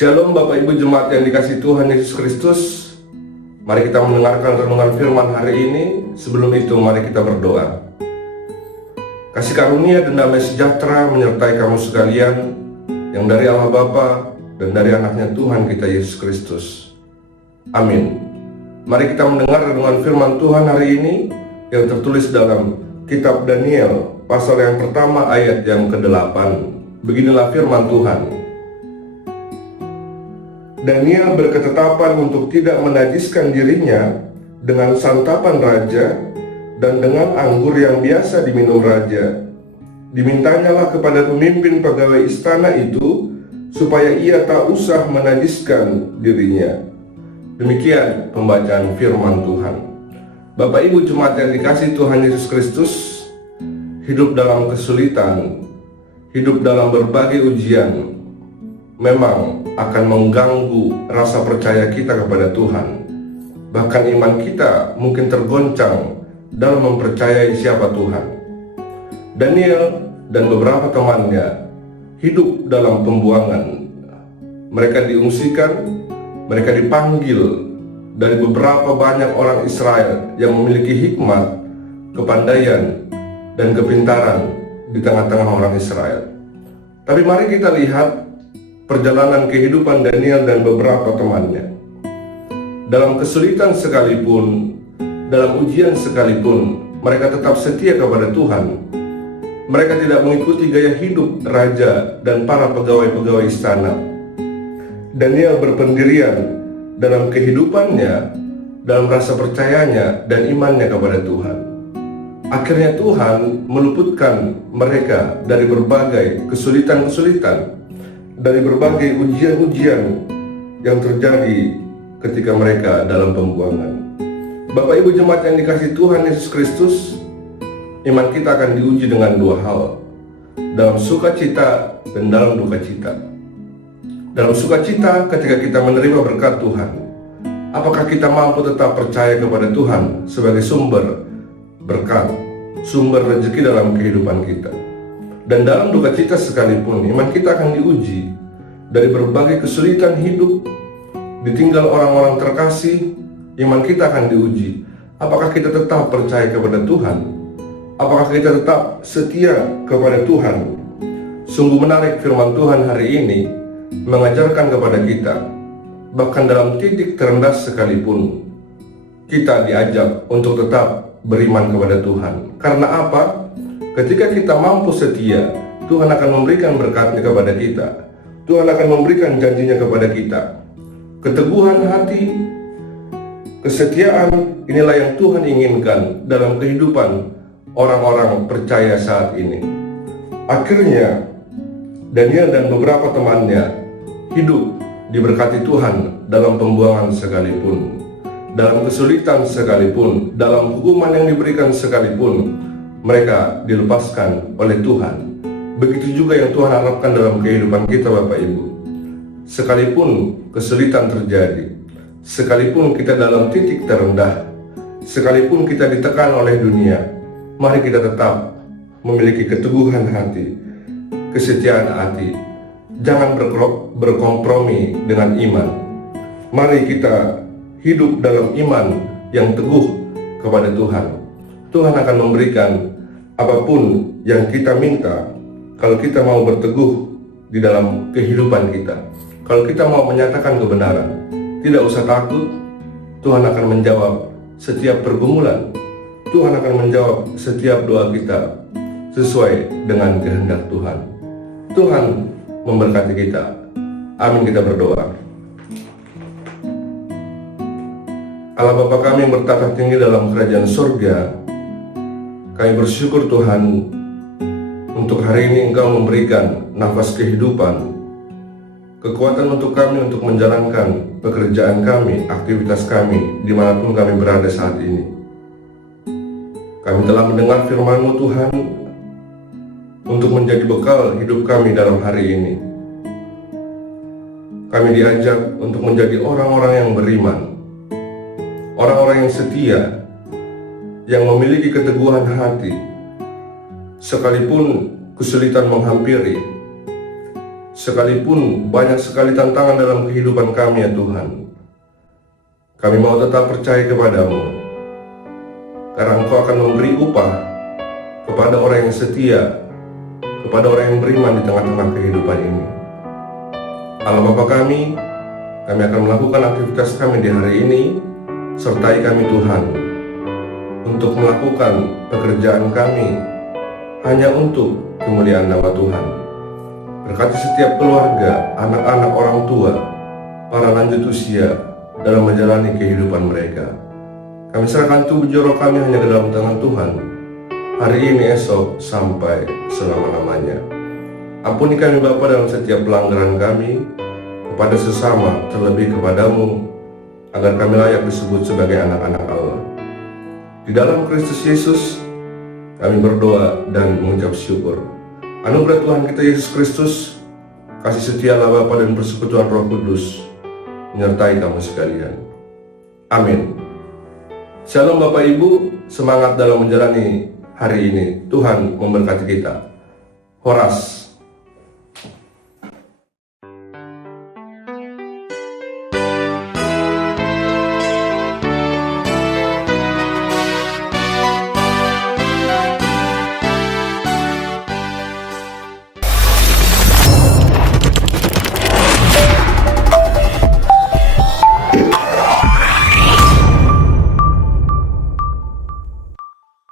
Shalom Bapak Ibu Jemaat yang dikasihi Tuhan Yesus Kristus. Mari kita mendengarkan renungan firman hari ini. Sebelum itu mari kita berdoa. Kasih karunia dan damai sejahtera menyertai kamu sekalian, yang dari Allah Bapa dan dari anaknya Tuhan kita Yesus Kristus. Amin. Mari kita mendengar renungan firman Tuhan hari ini yang tertulis dalam kitab Daniel pasal yang pertama ayat yang ke-8. Beginilah firman Tuhan. Daniel berketetapan untuk tidak menajiskan dirinya dengan santapan raja dan dengan anggur yang biasa diminum raja. Dimintanyalah kepada pemimpin pegawai istana itu supaya ia tak usah menajiskan dirinya. Demikian pembacaan firman Tuhan. Bapak Ibu Jemaat yang dikasihi Tuhan Yesus Kristus, hidup dalam kesulitan, hidup dalam berbagai ujian memang akan mengganggu rasa percaya kita kepada Tuhan. Bahkan iman kita mungkin tergoncang dalam mempercayai siapa Tuhan. Daniel dan beberapa temannya hidup dalam pembuangan. Mereka diungsikan, mereka dipanggil dari beberapa banyak orang Israel yang memiliki hikmat, kepandaian, dan kepintaran di tengah-tengah orang Israel. Tapi mari kita lihat perjalanan kehidupan Daniel dan beberapa temannya. Dalam kesulitan sekalipun, dalam ujian sekalipun, mereka tetap setia kepada Tuhan. Mereka tidak mengikuti gaya hidup raja dan para pegawai-pegawai istana. Daniel berpendirian dalam kehidupannya, dalam rasa percayanya dan imannya kepada Tuhan. Akhirnya Tuhan meluputkan mereka dari berbagai kesulitan-kesulitan, dari berbagai ujian-ujian yang terjadi ketika mereka dalam pembuangan. Bapak Ibu Jemaat yang dikasihi Tuhan Yesus Kristus, iman kita akan diuji dengan dua hal, dalam sukacita dan dalam duka cita. Dalam sukacita ketika kita menerima berkat Tuhan, apakah kita mampu tetap percaya kepada Tuhan sebagai sumber berkat, sumber rezeki dalam kehidupan kita. Dan dalam duka cita sekalipun, iman kita akan diuji dari berbagai kesulitan hidup, ditinggal orang-orang terkasih. Iman kita akan diuji. Apakah kita tetap percaya kepada Tuhan? Apakah kita tetap setia kepada Tuhan? Sungguh menarik firman Tuhan hari ini mengajarkan kepada kita, bahkan dalam titik terendah sekalipun, kita diajak untuk tetap beriman kepada Tuhan. Karena apa? Ketika kita mampu setia, Tuhan akan memberikan berkat-Nya kepada kita. Tuhan akan memberikan janjinya kepada kita. Keteguhan hati, kesetiaan, inilah yang Tuhan inginkan dalam kehidupan orang-orang percaya saat ini. Akhirnya, Daniel dan beberapa temannya hidup diberkati Tuhan dalam pembuangan sekalipun, dalam kesulitan sekalipun, dalam hukuman yang diberikan sekalipun, mereka dilepaskan oleh Tuhan. Begitu juga yang Tuhan harapkan dalam kehidupan kita Bapak Ibu. Sekalipun kesulitan terjadi, sekalipun kita dalam titik terendah, sekalipun kita ditekan oleh dunia, mari kita tetap memiliki keteguhan hati, kesetiaan hati. Jangan berkompromi dengan iman. Mari kita hidup dalam iman yang teguh kepada Tuhan. Tuhan akan memberikan apapun yang kita minta kalau kita mau berteguh di dalam kehidupan kita. Kalau kita mau menyatakan kebenaran, tidak usah takut. Tuhan akan menjawab setiap pergumulan. Tuhan akan menjawab setiap doa kita sesuai dengan kehendak Tuhan. Tuhan memberkati kita. Amin, kita berdoa. Allah Bapa kami yang bertata tinggi dalam kerajaan surga, kami bersyukur Tuhan untuk hari ini Engkau memberikan nafas kehidupan, kekuatan untuk kami untuk menjalankan pekerjaan kami, aktivitas kami, dimanapun kami berada saat ini. Kami telah mendengar firman-Mu Tuhan untuk menjadi bekal hidup kami dalam hari ini. Kami diajak untuk menjadi orang-orang yang beriman, orang-orang yang setia, yang memiliki keteguhan hati, sekalipun kesulitan menghampiri, sekalipun banyak sekali tantangan dalam kehidupan kami ya Tuhan. Kami mau tetap percaya kepadamu, karena Engkau akan memberi upah kepada orang yang setia, kepada orang yang beriman di tengah-tengah kehidupan ini. Allah Bapa kami akan melakukan aktivitas kami di hari ini. Sertai kami Tuhan, untuk melakukan pekerjaan kami hanya untuk kemuliaan nama Tuhan. Berkati setiap keluarga, anak-anak, orang tua, para lanjut usia dalam menjalani kehidupan mereka. Kami serahkan tubuh jiwa kami hanya ke dalam tangan Tuhan, hari ini, esok, sampai selama-lamanya. Ampuni kami Bapa dalam setiap pelanggaran kami kepada sesama, terlebih kepadamu, agar kami layak disebut sebagai anak-anak Allah. Di dalam Kristus Yesus kami berdoa dan mengucap syukur. Anugerah Tuhan kita Yesus Kristus, kasih setia Allah Bapa dan persekutuan Roh Kudus menyertai kamu sekalian. Amin. Shalom Bapak Ibu, semangat dalam menjalani hari ini. Tuhan memberkati kita. Horas.